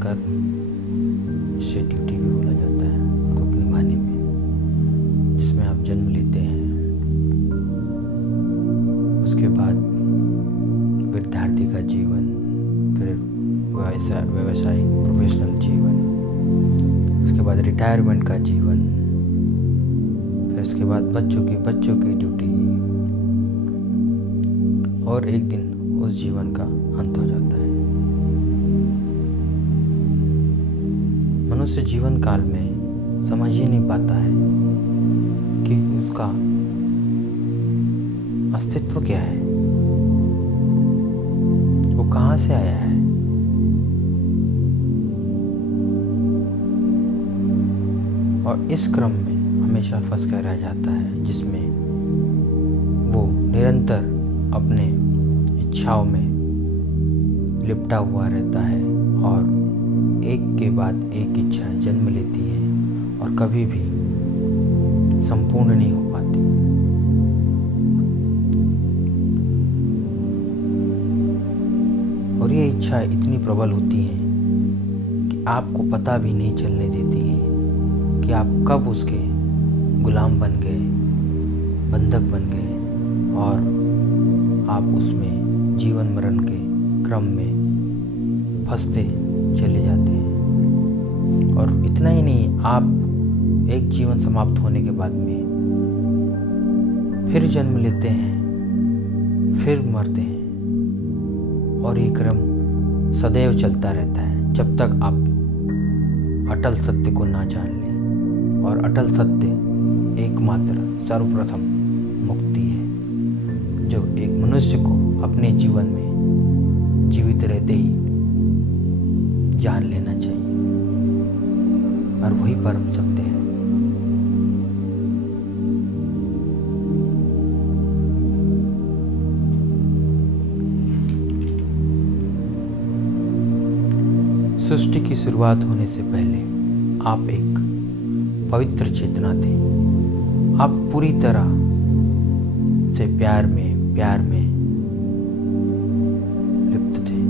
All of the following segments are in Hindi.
कर्म, इसे ड्यूटी भी बोला जाता है उनको निभाने में, जिसमें आप जन्म लेते हैं। उसके बाद विद्यार्थी का जीवन, फिर व्यवसायिक प्रोफेशनल जीवन, उसके बाद रिटायरमेंट का जीवन, फिर उसके बाद बच्चों की ड्यूटी, और एक दिन उस जीवन का अंत हो जाता है। मनुष्य जीवन काल में समझ ही नहीं पाता है कि उसका अस्तित्व क्या है, वो कहाँ से आया है। और इस क्रम में हमेशा फंस कर रह जाता है, जिसमें वो निरंतर अपने इच्छाओं में लिपटा हुआ रहता है और एक के बाद एक इच्छा जन्म लेती है और कभी भी संपूर्ण नहीं हो पाती। और ये इच्छा इतनी प्रबल होती है कि आपको पता भी नहीं चलने देती है कि आप कब उसके गुलाम बन गए, बंधक बन गए, और आप उसमें जीवन मरण के क्रम में फंसते चले जाते हैं। और इतना ही नहीं, आप एक जीवन समाप्त होने के बाद में फिर जन्म लेते हैं, फिर मरते हैं, और ये क्रम सदैव चलता रहता है जब तक आप अटल सत्य को ना जान लें। और अटल सत्य एकमात्र सर्वप्रथम मुक्ति है, जो एक मनुष्य को अपने जीवन में जीवित रहते ही जान लेना चाहिए, और वही परम सत्य है। सृष्टि की शुरुआत होने से पहले आप एक पवित्र चेतना थे। आप पूरी तरह से प्यार में लिप्त थे।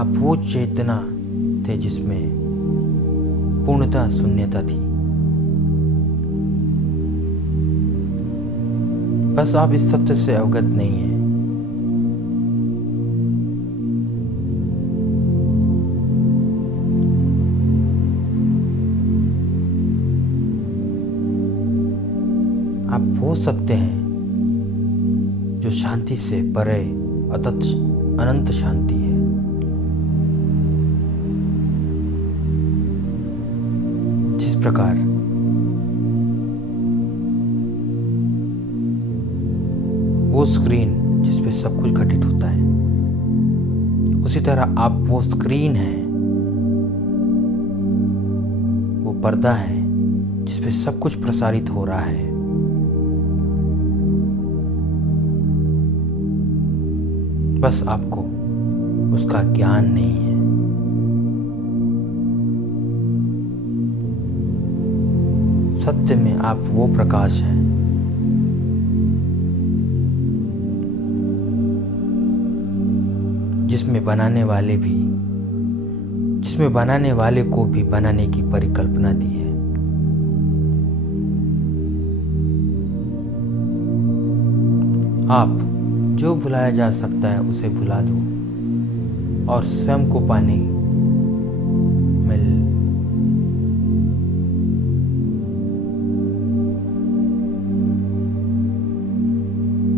आप वो चेतना थे जिसमें पूर्णतः शून्यता थी। बस आप इस सत्य से अवगत नहीं हैं। आप वो सत्य हैं जो शांति से परे अनंत शांति है। जिस प्रकार वो स्क्रीन जिस पे सब कुछ घटित होता है, उसी तरह आप वो स्क्रीन हैं, वो पर्दा है जिस पे सब कुछ प्रसारित हो रहा है। बस आपको उसका ज्ञान नहीं है। सत्य में आप वो प्रकाश हैं जिसमें बनाने वाले को भी बनाने की परिकल्पना दी है। आप जो भुलाया जा सकता है उसे भुला दो, और स्वयं को पाने में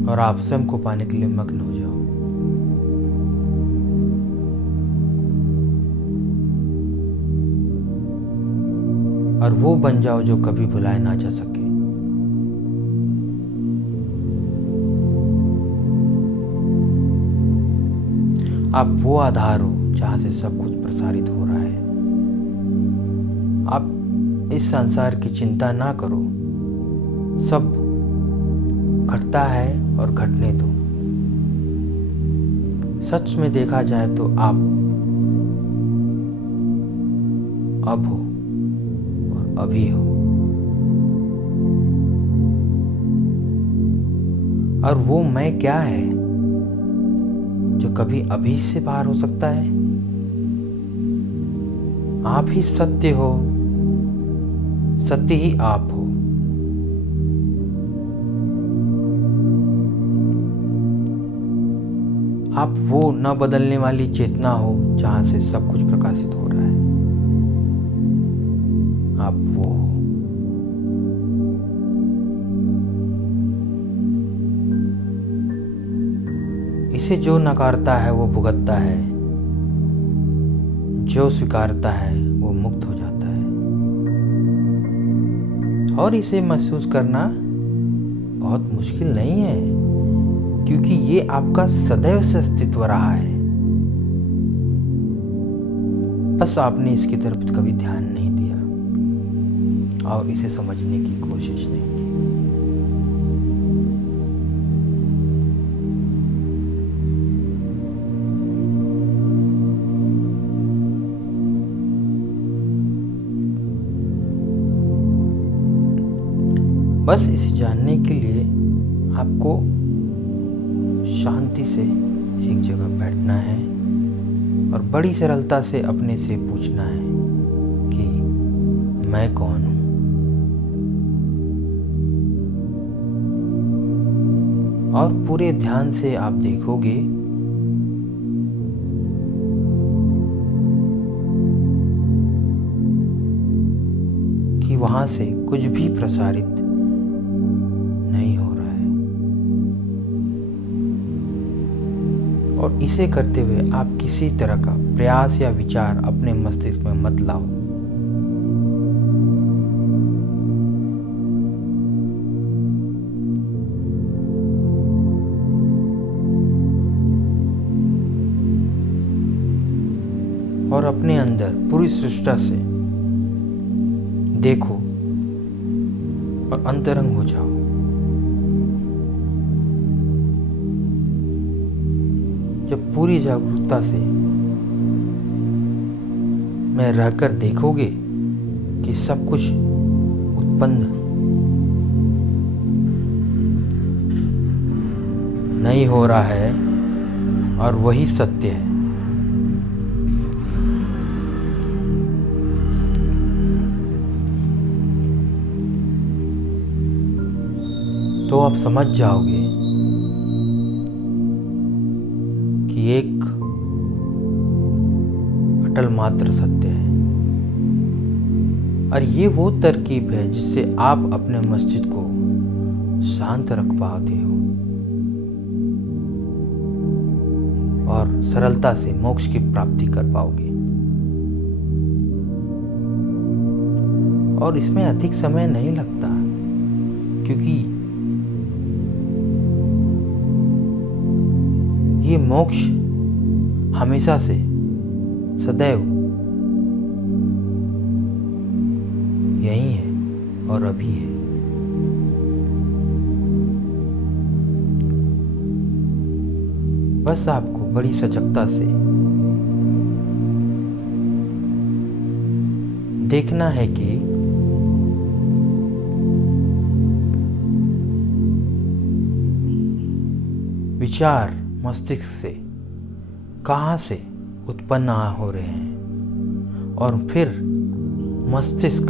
और आप स्वयं को पाने के लिए मग्न हो जाओ। और वो बन जाओ जो कभी भुलाया ना जा सके। आप वो आधार हो जहाँ से सब कुछ प्रसारित हो रहा है। आप इस संसार की चिंता ना करो, सब घटता है और घटने दो। सच में देखा जाए तो आप अब हो और अभी हो, और वो मैं क्या है जो कभी अभी से बाहर हो सकता है। आप ही सत्य हो, सत्य ही आप हो। आप वो न बदलने वाली चेतना हो जहां से सब कुछ प्रकाशित हो रहा है। आप वो हो। इसे जो नकारता है वो भुगतता है, जो स्वीकारता है वो मुक्त हो जाता है। और इसे महसूस करना बहुत मुश्किल नहीं है, क्योंकि ये आपका सदैव से अस्तित्व रहा है। बस आपने इसकी तरफ कभी ध्यान नहीं दिया और इसे समझने की कोशिश नहीं की। बस इसे जानने के लिए आपको शांति से एक जगह बैठना है और बड़ी सरलता से अपने से पूछना है कि मैं कौन हूं। और पूरे ध्यान से आप देखोगे कि वहां से कुछ भी प्रसारित नहीं हो रहा है। और इसे करते हुए आप किसी तरह का प्रयास या विचार अपने मस्तिष्क में मत लाओ। और अपने अंदर पूरी सृष्टि से देखो और अंतरंग हो जाओ। जब पूरी जागरूकता से मैं रहकर देखोगे कि सब कुछ उत्पन्न नहीं हो रहा है और वही सत्य है, तो आप समझ जाओगे कि एक अटल मात्र सत्य है। और ये वो तरकीब है जिससे आप अपने मस्तिष्क को शांत रख पाते हो और सरलता से मोक्ष की प्राप्ति कर पाओगे। और इसमें अधिक समय नहीं लगता, क्योंकि ये मोक्ष हमेशा से सदैव यही है और अभी है। बस आपको बड़ी सजगता से देखना है कि विचार मस्तिष्क से कहाँ से उत्पन्न हो रहे हैं और फिर मस्तिष्क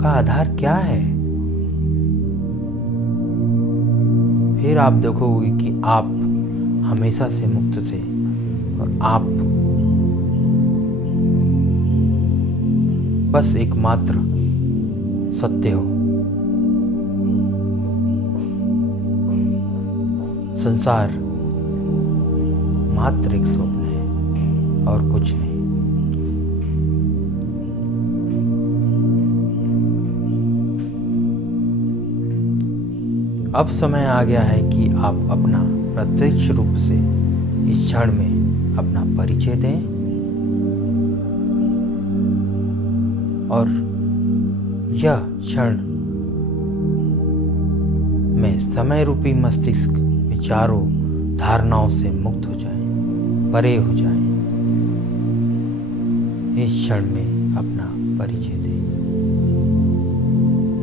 का आधार क्या है। फिर आप देखोगे कि आप हमेशा से मुक्त थे और आप बस एकमात्र सत्य हो। संसार मात्र एक स्वप्न है और कुछ नहीं। अब समय आ गया है कि आप अपना प्रत्यक्ष रूप से इस क्षण में अपना परिचय दें और यह क्षण में समय रूपी मस्तिष्क विचारों धारणाओं से मुक्त हो जाएं, परे हो जाएं। इस क्षण में अपना परिचय दें।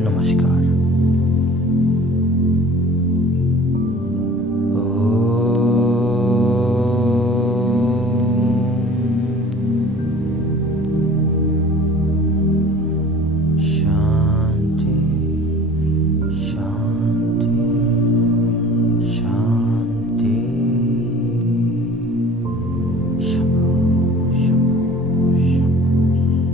नमस्कार।